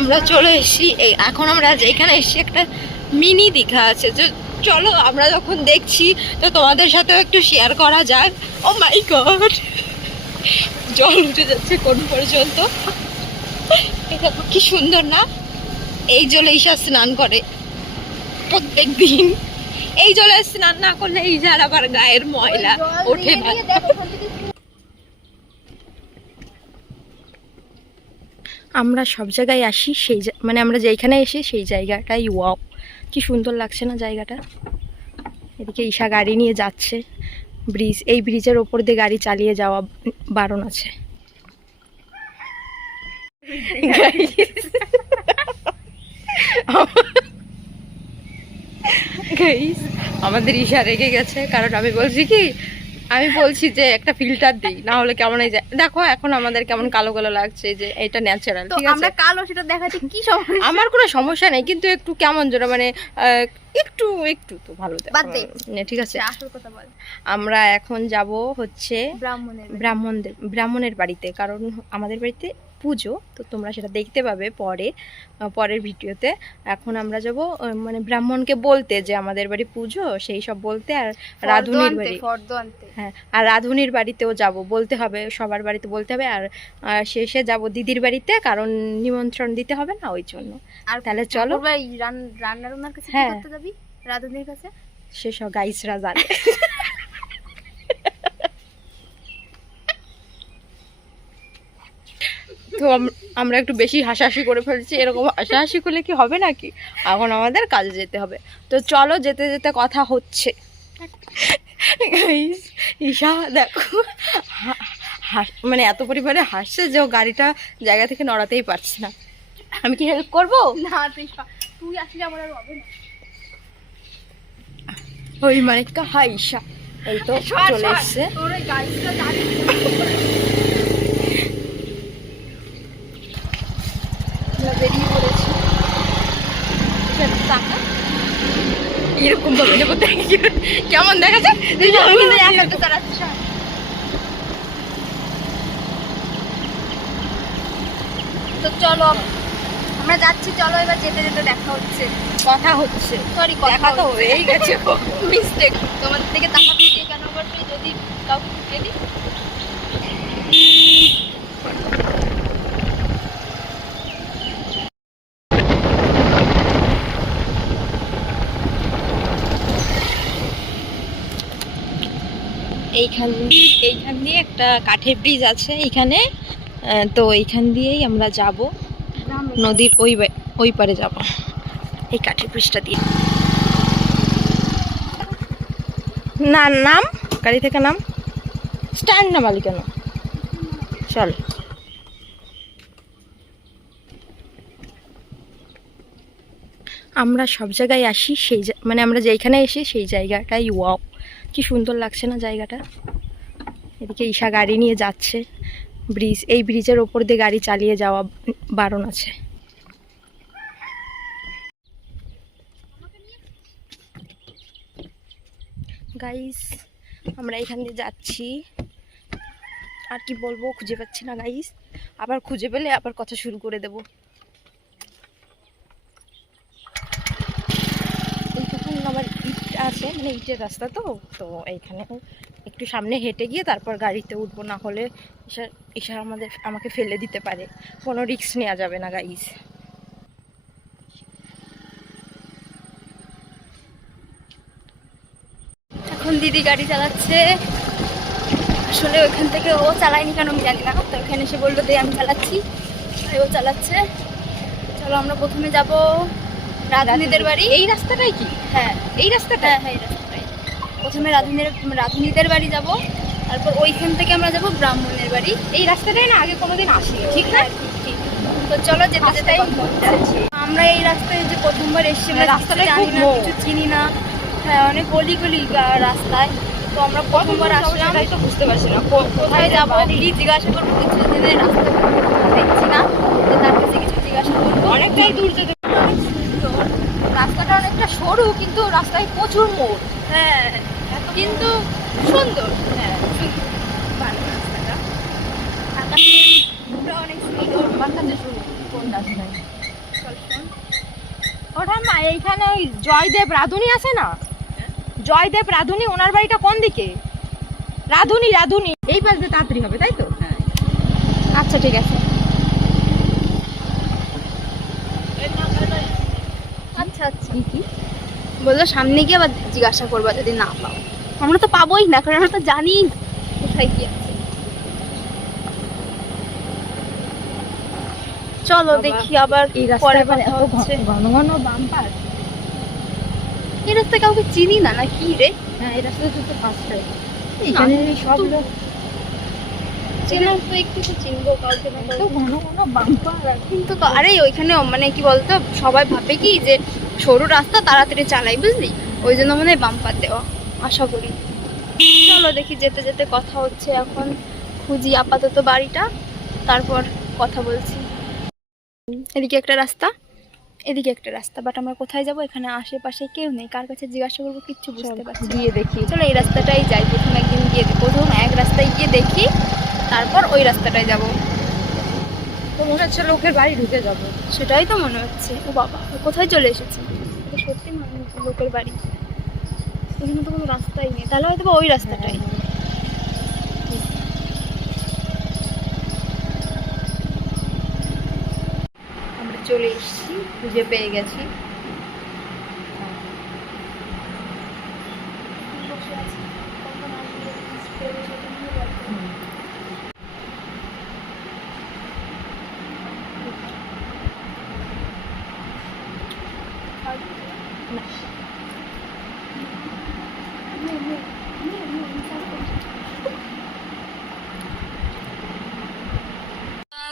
আমরা চলে এসেছি এখন আমরা যেখানে এসেছি একটা মিনি দীঘা আছে। তো চলো আমরা যখন দেখছি তো তোমাদের সাথেও একটু শেয়ার করা যায়। ও মাই গড, জল উঠে যাচ্ছে কোন পর্যন্ত। এটা কি সুন্দর না? এই জলে ঈশা স্নান করে প্রত্যেক দিন। এই জলে স্নান না করলে এই যার আবার গায়ের ময়লা ওঠে না। আমরা সব জায়গায় আসি সেই মানে আমরা যেখানে এসে সেই জায়গাটাই ওয়াও, কি সুন্দর লাগছে না জায়গাটা। এদিকে ঈশা গাড়ি নিয়ে যাচ্ছে ব্রিজ, এই ব্রিজের ওপর দিয়ে গাড়ি চালিয়ে যাওয়া বারণ আছে। আমাদের ঈশা রেগে গেছে কারণ আমি বলছি যে একটা ফিল্টার দিই, না হলে কেমন এই যায়। দেখো এখন আমাদের কেমন কালো কালো লাগছে, যে এটা ন্যাচারাল, ঠিক আছে? আমরা কালো সেটা দেখাতে কি সমস্যা? আমার কোনো সমস্যা নেই, কিন্তু একটু কেমন যেন মানে একটু একটু তো ভালো ঠিক আছে। আসল কথা বল। আমরা এখন যাব হচ্ছে ব্রাহ্মণের বাড়িতে, কারণ আমাদের বাড়িতে পুজো, তো তোমরা সেটা দেখতে পাবে পরের ভিডিওতে। এখন আমরা যাব মানে ব্রাহ্মণকে বলতে যে আমাদের বাড়ি পুজো, সেই সব বলতে। আর রাধুনির বাড়ি, হ্যাঁ, আর রাধুনির বাড়িতেও যাব, বলতে হবে, সবার বাড়িতে বলতে হবে। আর শেষে যাব দিদির বাড়িতে, কারণ নিমন্ত্রণ দিতে হবে না, ওই জন্য। আর তাহলে চলো। রান্নার কাছে কি করতে যাবি? রাধুনির কাছে সেসব গাইসরা জানে। তো আমরা একটু বেশি হাসাহাসি করে ফেলছি, এরকম হাসাহাসি করলে কি হবে নাকি? এখন আমাদের কাজে যেতে হবে, তো চলো। যেতে যেতে কথা হচ্ছে। ঈশা দেখো মানে এত পরিমাণে হাসছে যে ও গাড়িটা জায়গা থেকে নড়াতেই পারছে না। আমি কি হেল্প করবো? না, তুই আসলে আমার আর হবে না। ওই মানে হাই ঈশা, এই তো চলে এসছে। বেরিয়ে পড়েছি এরকম ভাবে নেবো, কেমন দেখা যায়। তো চলো আমরা যাচ্ছি, চলো এবার যেতে যেতে কথা হচ্ছে সরি দেখা তো হয়েই গেছে। মিস্টেক তোমাদের থেকে টাকা দিয়ে কেন করবে? যদি কাউকে ঢুকিয়ে দিই। এইখান দিয়ে একটা কাঠের ব্রিজ আছে এইখানে, তো এইখান দিয়েই আমরা যাব নদীর ওই পারে যাব, এই কাঠের ব্রিজটা দিয়ে। না, নাম গাড়ি থেকে নাম, স্ট্যান্ড না বালি কেন, চল। আমরা সব জায়গায় আসি সেই মানে আমরা যেখানে এসে সেই জায়গাটাই ওয়াও, কি সুন্দর লাগছে না জায়গাটা। এদিকে ঈশা গাড়ি নিয়ে যাচ্ছে ব্রিজ, এই ব্রিজের ওপর দিয়ে গাড়ি চালিয়ে যাওয়া বারণ আছে। গাইস আমরা এখান দিয়ে যাচ্ছি, আর কি বলবো, খুঁজে পাচ্ছি না গাইস। আবার খুঁজে পেলে আবার কথা শুরু করে দেব। এইখানে আমার ইট আছে, মানে ইটের রাস্তা, তো এইখানে একটু সামনে হেঁটে গিয়ে তারপর গাড়িতে উঠবো, না হলে ঈশা আমাকে ফেলে দিতে পারে। কোনো রিস্ক নেওয়া যাবে না গাইস। এখন দিদি গাড়ি চালাচ্ছে, আসলে ওইখান থেকে ও চালায়নি কেন আমি জানি না, তো ওখানে এসে বললো যে আমি চালাচ্ছি, ও চালাচ্ছে। চলো আমরা প্রথমে যাব রাধুনিদের বাড়ি। এই রাস্তাটাই কি? হ্যাঁ এই রাস্তাটা, হ্যাঁ এই রাস্তাটাই। প্রথমে রাধুনিদের বাড়ি যাব, তারপর ওইখান থেকে আমরা যাব ব্রাহ্মণের বাড়ি। এই রাস্তাটাই না আগে কোনোদিন আসিনি, ঠিক না? ঠিক। তো চলো যেতে যেতে আমরা এই রাস্তায় যে প্রথমবার এসেছি, রাস্তাটা জানি না, কিছু চিনি না। হ্যাঁ, অনেক গলি রাস্তায়, তো আমরা প্রথমবার আসলাম, তো বুঝতে পারছি না কোথায় যাবো, কি জিজ্ঞাসা করবো, কিছু দিনের রাস্তা দেখছি না, তার কাছে কিছু জিজ্ঞাসা করবো। অনেকটাই দূর যেতে, রাস্তাটা অনেকটা সরু, কিন্তু রাস্তায় প্রচুর মোড়। হ্যাঁ, কিন্তু সুন্দর। হ্যাঁ, ভালো রাস্তাটা, অনেক সুন্দর। বাচ্চাদের শুরু কোন রাস্তায় ওটা মা এইখানে ওই জয়দেব রাধুনি আছে না, জয়দেব রাধুনি, ওনার বাড়িটা কোন দিকে? রাধুনি রাধুনি এই পাশ দিয়ে তাড়াতাড়ি হবে, তাই তো? আচ্ছা ঠিক আছে। আচ্ছা আচ্ছা, কি বললো সামনে গিয়ে আবার জিজ্ঞাসা করবা যদি না পাও। আমরা তো পাবোই না, কারণ আমরা তো জানি কোথায় কি আছে। চলো দেখি আবার এই পরে রাস্তায় কথা হচ্ছে। ঘন ঘন বাম্পার। এই রাস্তায় কাউকে চিনি না, না কি রে? হ্যাঁ, এই রাস্তাটা তো ফার্স্ট টাইম। এখানে সব লোক চেনা তো একটু তো চিনবো কাউকে না তো কাউকে। ঘন ঘন বাম্পার। কিন্তু আরে ওইখানে মানে কি বলতো, সবাই ভাবে কি যে সরু রাস্তা তাড়াতাড়ি চালাই, বুঝলি, ওই জন্য মনে হয় বাম্পার দেওয়া, আশা করি। চলো দেখি, যেতে যেতে কথা হচ্ছে। এখন খুঁজি আপাতত বাড়িটা, তারপর কথা বলছি। এদিকে একটা রাস্তা, এদিকে একটা রাস্তা, বাট আমরা কোথায় যাব? এখানে আশেপাশে কেউ নেই, কার কাছে জিজ্ঞাসা করবো কিচ্ছু বুঝতে পারছি না। গিয়ে দেখি। চলো এই রাস্তাটাই যাই, প্রথম একদিন গিয়ে প্রথম এক রাস্তায় গিয়ে দেখি, তারপর ওই রাস্তাটায় যাব। তো মনে হচ্ছে লোকের বাড়ি ঢুকে যাবো। সেটাই তো মনে হচ্ছে। ও বাবা, কোথায় চলে এসেছি? এটা সত্যি লোকের বাড়ি, এখানে তো কোনো রাস্তাই নেই, তাহলে হয়তো বা ওই রাস্তাটাই। আমরা চলে এসেছি, খুঁজে পেয়ে গেছি।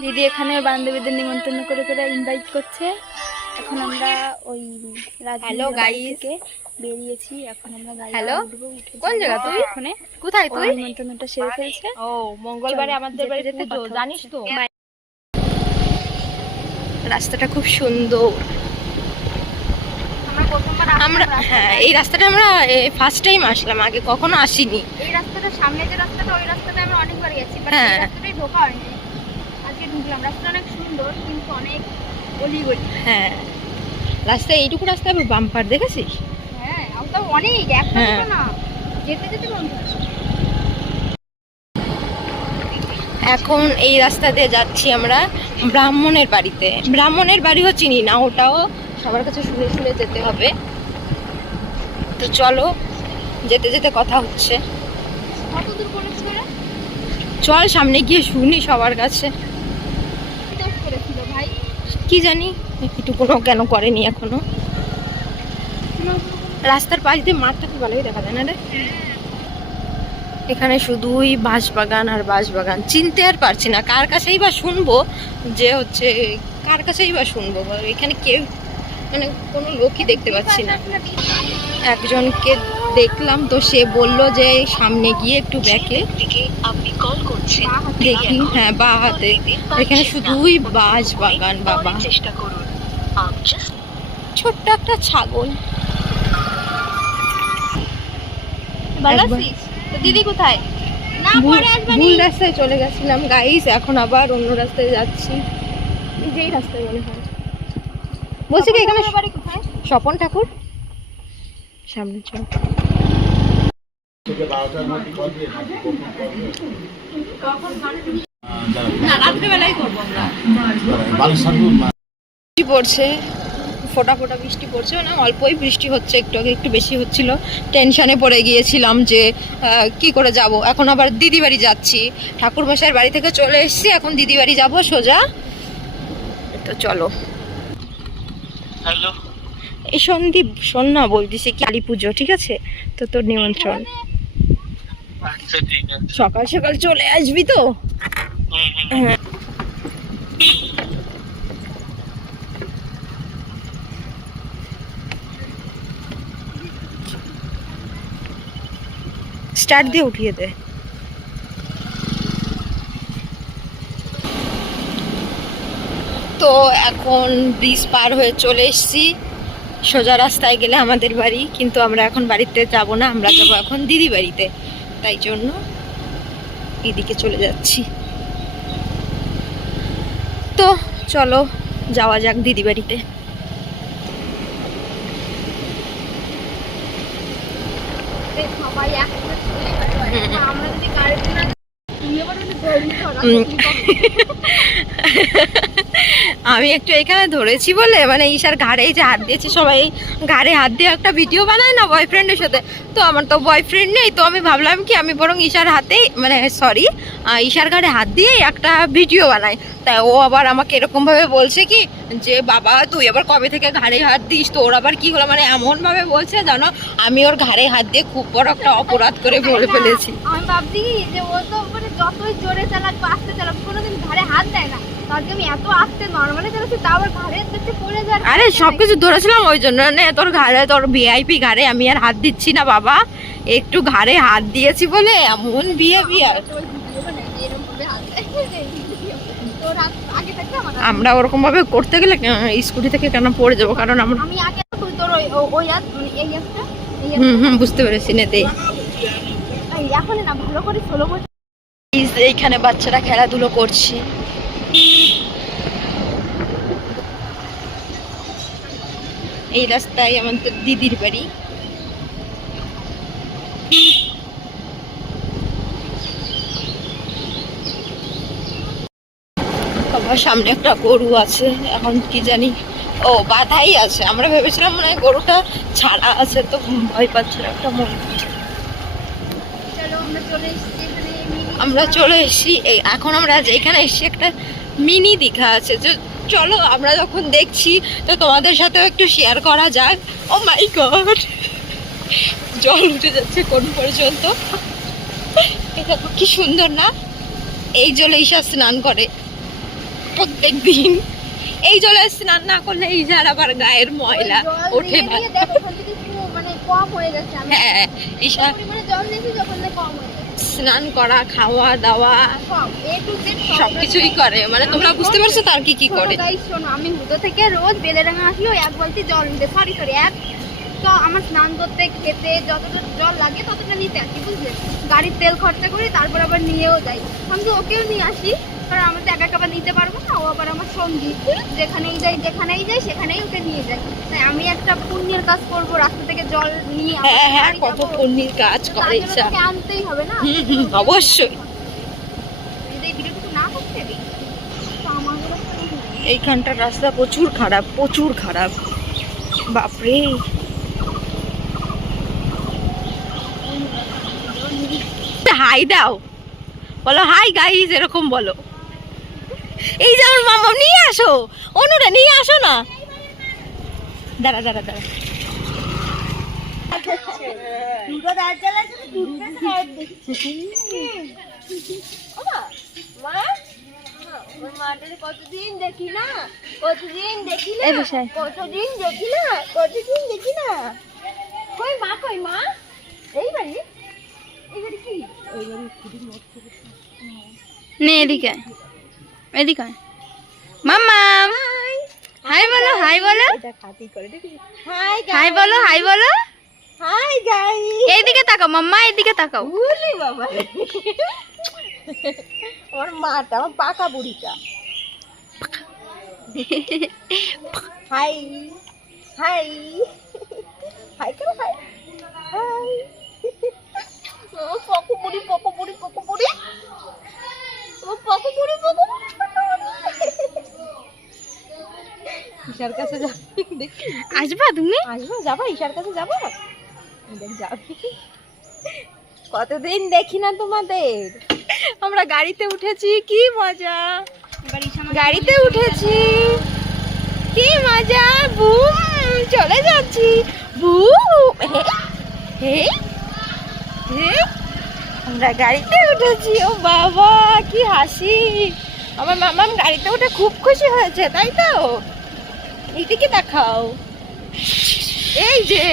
দিদি এখানে বান্ধবীদের নিমন্ত্রণ করে করে ইনভাইট করছে। এখন আমরা ওই Hello, guys. থেকে বেরিয়েছি, এখন আমরা গাড়ি Hello? উঠবো, উঠে কোন যাবো জায়গা তুই? ওখানে। কোথায় ওই তুই? নিমন্ত্রণটা সেরে ফেলছে। ও, মঙ্গলবারে চলো, আমাদের যেতে বাড়িতে যেতে পুজো, কথা জানিস হচ্ছে। তো? রাস্তাটা খুব সুন্দর। আমরা প্রথমবার আমরা হ্যাঁ, এই রাস্তাটা আমরা ফার্স্ট টাইম আসলাম, আগে কখনো আসিনি। এই রাস্তাটা সামনে যে রাস্তাটা, ওই রাস্তাটা আমরা অনেকবার গেছি, বাট হ্যাঁ। এই রাস্তাটাই ঢোকা হয়নি। আজকে ঢুকলাম, রাস্তাটা অনেক সুন্দর কিন্তু অনেক অলিগলি। হ্যাঁ, রাস্তায় এইটুকু রাস্তায় বাম্পার দেখেছিস? হ্যাঁ, ওটা অনেক, একটা হ্যাঁ। দুটো না, যেতে যেতে বন্ধ। এখন এই রাস্তা দিয়ে যাচ্ছি আমরা ব্রাহ্মণের বাড়িতে। ব্রাহ্মণের বাড়িও চিনি না, ওটাও সবার কাছে শুনে শুনে যেতে হবে। তো চলো, যেতে যেতে কথা হচ্ছে। কত দূর করেছিল রে? চল সামনে গিয়ে শুনি সবার কাছে। কি দোষ করেছিল ভাই? কি জানি এটুকুনো কেন করেনি এখনো। রাস্তার পাশ দিয়ে মাঠটা খুব ভালোই দেখা যায় না রে। এখানে শুধুই বাঁশবাগান আর বাঁশবাগান, চিনতে আর পারছি না কার কাছেই বা শুনবো, যে হচ্ছে কার কাছেই বা শুনবো। এখানে কেউ মানে কোনো লোকই দেখতে পাচ্ছি না। একজনকে দেখলাম, তো সে বলল যে সামনে গিয়ে একটু ব্যাকে আপনি কল করছেন দেখি। হ্যাঁ, বা হাতে। এখানে শুধুই বাঁশবাগান বাবা। চেষ্টা করুন। ছোট্ট একটা ছাগল। ভালো একবার- আছিস? তো দিদি কোথায়? না, ভুল পরে আসবে। ভুল রাস্তায় চলে গেছিলাম গাইস, এখন আবার অন্য রাস্তায় যাচ্ছি। এই যেই রাস্তায় মনে হয়। বলছি কি এখানে বাড়ি কোথায়? স্বপন ঠাকুর সামনে চল। না, রাত্রেবেলায় করবো আমরা। বৃষ্টি পড়ছে, ফোটা ফোটা বৃষ্টি পড়ছে, না অল্পই বৃষ্টি হচ্ছে, একটু আগে একটু বেশি হচ্ছিল। টেনশনে পড়ে গিয়েছিলাম যে কি করে যাব। এখন আবার দিদি বাড়ি যাচ্ছি, ঠাকুর মশাইয়ের বাড়ি থেকে চলে এসেছি, এখন দিদি বাড়ি যাবো সোজা। তো চলো। হ্যালো, এই সন্দীপ শোন না, বলতেছি কালী পুজো, ঠিক আছে? তো তোর নিমন্ত্রণ, আচ্ছা ঠিক আছে। সকাল সকাল চলে আসবি তো? হ্যাঁ। স্টার্ট দিয়ে উঠিয়ে দে। তো এখন ব্রিজ পার হয়ে চলে এসেছি, সোজা রাস্তায় গেলে আমাদের বাড়ি, কিন্তু আমরা এখন বাড়িতে যাব না, আমরা যাব এখন দিদি বাড়িতে। তাই জন্য এদিকে চলে যাচ্ছি। তো চলো যাওয়া যাক দিদি বাড়িতে। সবাই একসাথে চলে গেল। আমরা যদি গাড়িতে না আমি একটু এখানে ধরেছি বলে মানে ঈশার ঘাড়ে যে হাত দিয়েছি, সবাই ঘাড়ে হাত দিয়ে একটা ভিডিও বানায় না বয়ফ্রেন্ডের সাথে, তো আমার তো বয়ফ্রেন্ড নেই, তো আমি ভাবলাম কি আমি বরং ঈশার হাতেই মানে সরি ঈশার ঘাড়ে হাত দিয়ে একটা ভিডিও বানাই। তাই ও আবার আমাকে এরকমভাবে বলছে কি যে বাবা তুই আবার কবে থেকে ঘাড়ে হাত দিস, তো ওর আবার কি হলো, মানে এমনভাবে বলছে জানো আমি ওর ঘাড়ে হাত দিয়ে খুব বড় একটা অপরাধ করে বলে ফেলেছি। আমি ভাবছি কি যে ও তো মানে যতই জোরে চালাক বা আস্তে চালাক কোনোদিন ঘাড়ে হাত দেয় না, তারপরে আমি এত আস্তে নর্মালি চালাচ্ছি তা আবার ঘাড়ে দেখতে পড়ে যায়। আরে সবকিছু ধরেছিলাম ওই জন্য, নে তোর ঘাড়ে, তোর ভিআইপি ঘাড়ে আমি আর হাত দিচ্ছি না বাবা, একটু ঘাড়ে হাত দিয়েছি বলে এমন বিহেভিয়ার। আমরা ওরকম ভাবে করতে গেলে স্কুটি থেকে কেন পড়ে যাবো, কারণ আমরা আমি আগে তুই তোর ওই হাত মানে এই হাতটা বুঝতে পেরেছি নেতে এখন না ভালো করে ষোলো বছর। এইখানে বাচ্চারা খেলাধুলো করছে। এই রাস্তায় আমাদের দিদির বাড়ি। আমার সামনে একটা গরু আছে, এখন কি জানি ও বাধাই আছে, আমরা ভেবেছিলাম মানে গরুটা ছাড়া আছে, তো ভয় পাচ্ছিলাম একটা মন। চলো আমরা চলে এসেছি এখানে আমরা চলে এসেছি এখন আমরা যেখানে এসেছি একটা মিনি দীঘা আছে, যে চলো আমরা যখন দেখছি তো তোমাদের সাথেও একটু শেয়ার করা যাক। ও মাই গড জল উঠে যাচ্ছে কোন পর্যন্ত, এটা কি সুন্দর না। এই জলে ঈশা স্নান করে প্রত্যেক দিন, এই জলে স্নান না করলে ঈশার আবার গায়ের ময়লা ওঠে না। মানে কম হয়ে যাচ্ছে, হ্যাঁ ঈশা মানে জল নিয়েছি যখন কম হয়ে যাচ্ছে, স্নান করা খাওয়া দাওয়া সব A to Z সবকিছুই করে, মানে তোমরা বুঝতে পারছো তার কি কি করে। শোনো আমি হুদো থেকে রোজ বেলেডাঙ্গা আসলেও এক বালতি জল নিতে সরি এক তো আমার স্নান করতে খেতে যতটা জল লাগে ততটা নিতে আসি বুঝলে, গাড়ির তেল খরচা করি তারপর আবার নিয়েও যাই, আমি তো ওকেও নিয়ে আসি কারণ আমরা তো একা একা নিতে পারবো না, ও আবার আমার সঙ্গী, যেখানেই যাই সেখানেই ওকে নিয়ে যাই। তাই আমি একটা পুণ্যের কাজ করবো, রাস্তা থেকে জল নিয়ে হ্যাঁ হ্যাঁ কত পুণ্যের কাজ করে ঈশা, আনতেই হবে না। অবশ্যই। যদি ভিডিওটা না করতে দিই তো আমার এইখানটার রাস্তা প্রচুর খারাপ, প্রচুর খারাপ, বাপরে। হাই দাও, বলো হাই গাইস, এরকম বলো। এই যে আমার মামা নিয়ে আসো, অনুরা নিয়ে আসো না, দাঁড়া দাঁড়া দাঁড়া। কতদিন দেখি না কই মা, কই মা, এই বাড়ি কি ওই বাড়ি নে এদিকে এদিকে মাম্মাম হাই বলো, হাই বলো, এটা খাতি করে দেখি। হাই বলো, হাই বলো, হাই গাইস, এইদিকে তাকাও মাম্মা, এইদিকে তাকাও। উলি বাবা ওর মাটা, আমার পাকা বুড়িটা। হাই হাই হাই করো, হাই হাই। ও পকু বুড়ি, পকু বুড়ি, পকু বুড়ি, ও পকু বুড়ি, পকু বুড়ি। ঈশার কাছে যাবি, দেখি আসবা তুমি, আসবো, যাবা ঈশার কাছে যাবো, যাবি। কতদিন দেখি না তোমাদের। আমরা গাড়িতে উঠেছি, কি মজা, গাড়িতে উঠেছি কি মজা, বুম চলে যাচ্ছি, বুম হে হে, আমরা গাড়িতে উঠেছি। ও বাবা কি হাসি, আমার মামাম গাড়িতে উঠে খুব খুশি হয়েছে, তাই তো। এইদিকে দেখাও, এই যে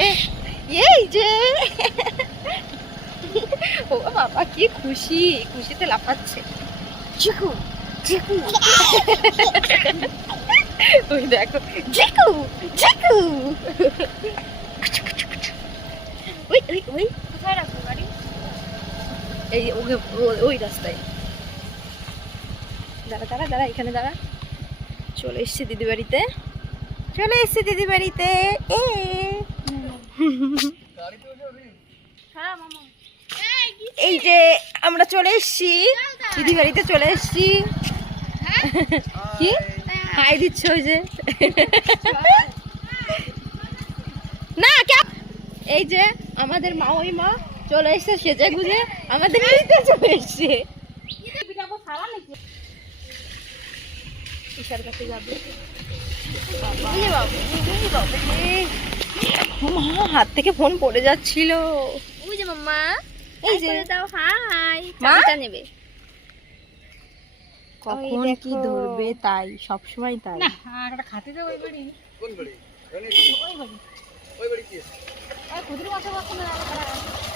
এই যে ও বাবা কি খুশি, খুশিতে লাফাচ্ছে। চিকু চিকু ওই দেখো চিকু চিকু, ওই ওই ওই কোথায় রাখবো গাড়ি, এই ওকে, ওই রাস্তায়। দাঁড়া দাঁড়া দাঁড়া, এখানে দাঁড়া। চলে এসছি দিদি বাড়িতে, চলে এসছি দিদি বাড়িতে। এই যে আমরা চলে এসছি দিদি বাড়িতে, চলে এসছি। কি হাই দিচ্ছ ওই যে না কেন? এই যে আমাদের মা, ওই মা চলে এসছে সেজে গুজে আমাদের বাড়িতে চলে এসছে। ঈশার কাছে যাবে। হাত থেকে ফোন পড়ে যাচ্ছিল। ওই যে মাম্মা, এই যে দাও হাই, মা? চাবিটা নেবে। কখন কি ধরবে তাই, সব সময় তাই।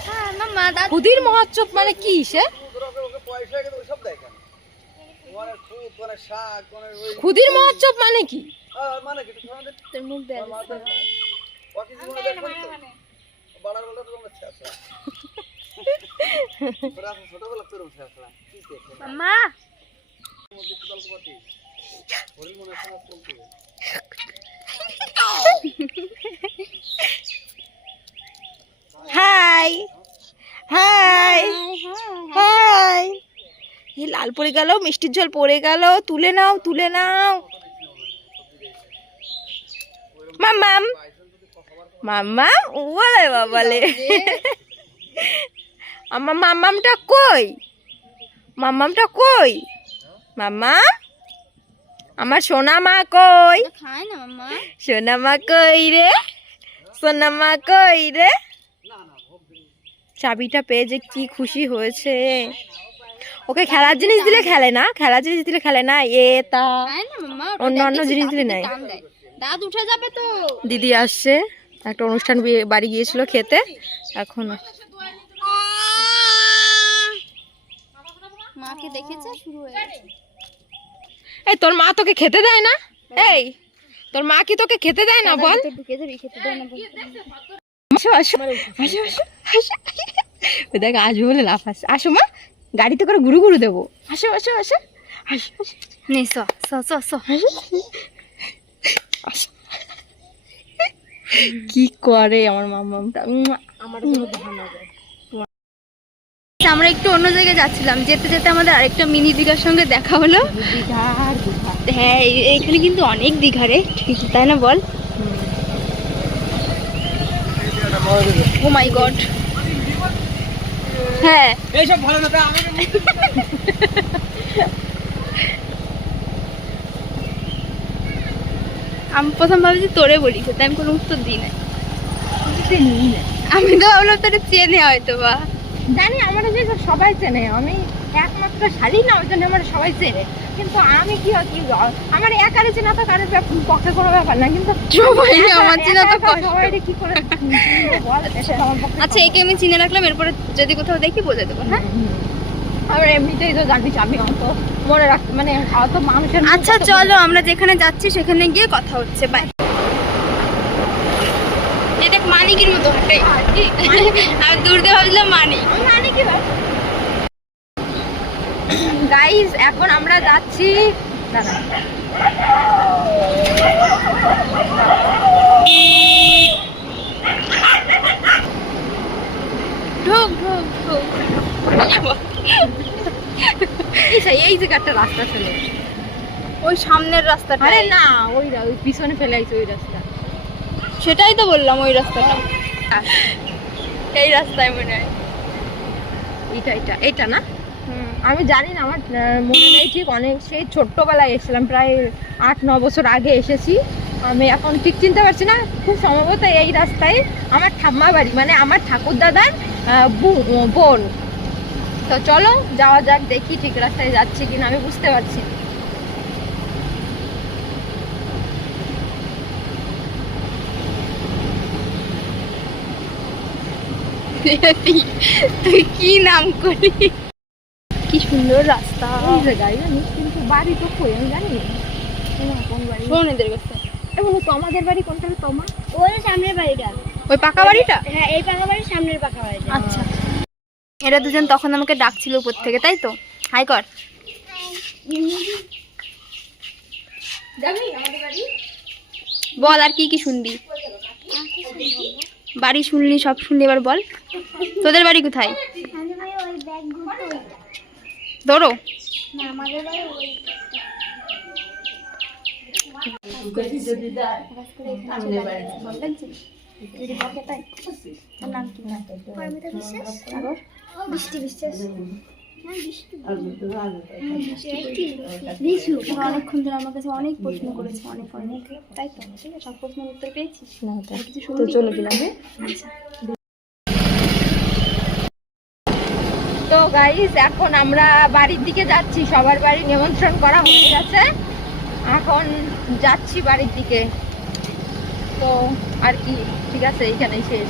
হ্যাঁ মাম্মা, দাদু খুদির মহোৎসব মানে কি সে? খুদির মহোৎসব মানে কি? তোর মুখ দেখ। মাম্মা হাই হাই হাই। এই লাল পড়ে গেল, মিষ্টির জল পড়ে গেল, তুলে নাও তুলে নাও। মাম্মাম মাম্মাম ওলে বাবালে, আমার মাম্মামটা কই? মাম্মামটা কই? মাম্মা, আমার সোনা মা কই? খায় না মাম্মা। সোনা মা কই রে? সোনা মা কই রে? চাবিটা পেয়ে যে কি খুশি হয়েছে। ওকে খেলার জিনিস দিলে খেলে না, খেলার জিনিস দিলে খেলে না, এ তা খায় না মাম্মা, অন্য অন্য জিনিস দিলে নাই। দাঁত উঠে যাবে তো। দিদি আসছে, একটা অনুষ্ঠান বাড়ি গিয়েছিল খেতে, এখন মাকে দেখেছে শুরু হয়ে গেছে। এই তোর মা তোকে খেতে দেয় না? এই তোর মা কি তোকে খেতে দেয় না বল? ঢুকে যাবি, খেতে দেয় না। আসো আসো আসো আসো আসো। ওই দেখ আসবো বলে লাফ আসছে। আসো মা, গাড়িতে করে ঘুরু ঘুরু দেবো। আসো আসো আসো আসো আসো নে স স স স। আসো। কি করে আমার মামামটা, আমার ভালো যায়। আমরা একটু অন্য জায়গায় যাচ্ছিলাম, যেতে যেতে আমাদের আরেকটা মিনি দীঘার সঙ্গে দেখা হলো। হ্যাঁ, এইখানে কিন্তু অনেক দীঘা রে, ঠিক তাই না বল? ও মাই গড। হ্যাঁ এইসব ভালো না, আমাকে আমি প্রথম ভাবছি তোরে বলিস, তাই আমি কোনো উত্তর দিই না। আমি তো ভাবলাম তোরে চেনে হয়তো বা। জানি আমার যে সবাই চেনে, আমি একমাত্র শালি না, ওই জন্য আমার সবাই চেনে। কিন্তু আমি কি আমার একারে চেনা তো কারোর পক্ষে কোনো ব্যাপার না, কিন্তু সবাই আমার চেনা তো কষ্ট। সবাই কি করে বল, এটা আমার পক্ষে আচ্ছা, একে আমি চিনে রাখলাম, এরপরে যদি কোথাও দেখি বলে দেবো। হ্যাঁ, আমার এমনিতেই তো জানিস আমি অত মনে রাখ, মানে অত মানুষের। আচ্ছা চলো, আমরা যেখানে যাচ্ছি সেখানে গিয়ে কথা হচ্ছে। বাই। এটা মানিকের মতো হাঁটে, আর দূর দিয়ে ভাবছিলাম মানিক। গাইস এখন আমরা যাচ্ছি, দাঁড়া ঢোক ঢোক ঢোক। এই যে একটা রাস্তা ছিল, ওই সামনের রাস্তাটা। আরে না, ওই পিছনে ফেলে আইছে ওই রাস্তা। সেটাই তো বললাম, ওই রাস্তাটা। এই রাস্তায় মনে হয়। এটা না, আমি জানি না, আমার মনে নেই ঠিক। অনেক সেই ছোট্টবেলায় এসেছিলাম, প্রায় 8-9 বছর আগে এসেছি আমি, এখন ঠিক চিনতে পারছি না। খুব সম্ভবত এই রাস্তায় আমার ঠাম্মা বাড়ি, মানে আমার ঠাকুর দাদার বোন। তো চলো যাওয়া যাক, দেখি ঠিক রাস্তায় যাচ্ছি কিনা, আমি বুঝতে পারছি। তুই কি নাম করলি? কি সুন্দর রাস্তা। কিন্তু বাড়ি তো কই আমি জানি না কোন বাড়ি। শোন এদের কাছে, এবং তোমাদের বাড়ি কোনটা? তোমার ওই সামনের বাড়িটা, ওই পাকা বাড়িটা। হ্যাঁ, এই পাকা বাড়ির সামনের পাকা বাড়িটা। আচ্ছা, এরা দুজন তখন আমাকে ডাকছিল উপর থেকে, তাই তো? হাই কর। যাবি আমাদের বাড়ি? বল আর কি কি শুনবি? বাড়ি শুনলি, সব শুনলি, এবার বল তোদের বাড়ি কোথায়? ধরো বৃষ্টি বিশ্বাস অনেকক্ষণ ধরে আমার কাছে অনেক প্রশ্ন করেছে, অনেক অনেক, তাই তো? ঠিক আছে, সব প্রশ্নের উত্তর পেয়েছিস? না আর কিছু তো শুনবি? চলে গেলাম রে। আচ্ছা। তো গাইস এখন আমরা বাড়ির দিকে যাচ্ছি, সবার বাড়ি নিমন্ত্রণ করা হয়ে গেছে, এখন যাচ্ছি বাড়ির দিকে। তো আর কি, ঠিক আছে, এইখানেই শেষ।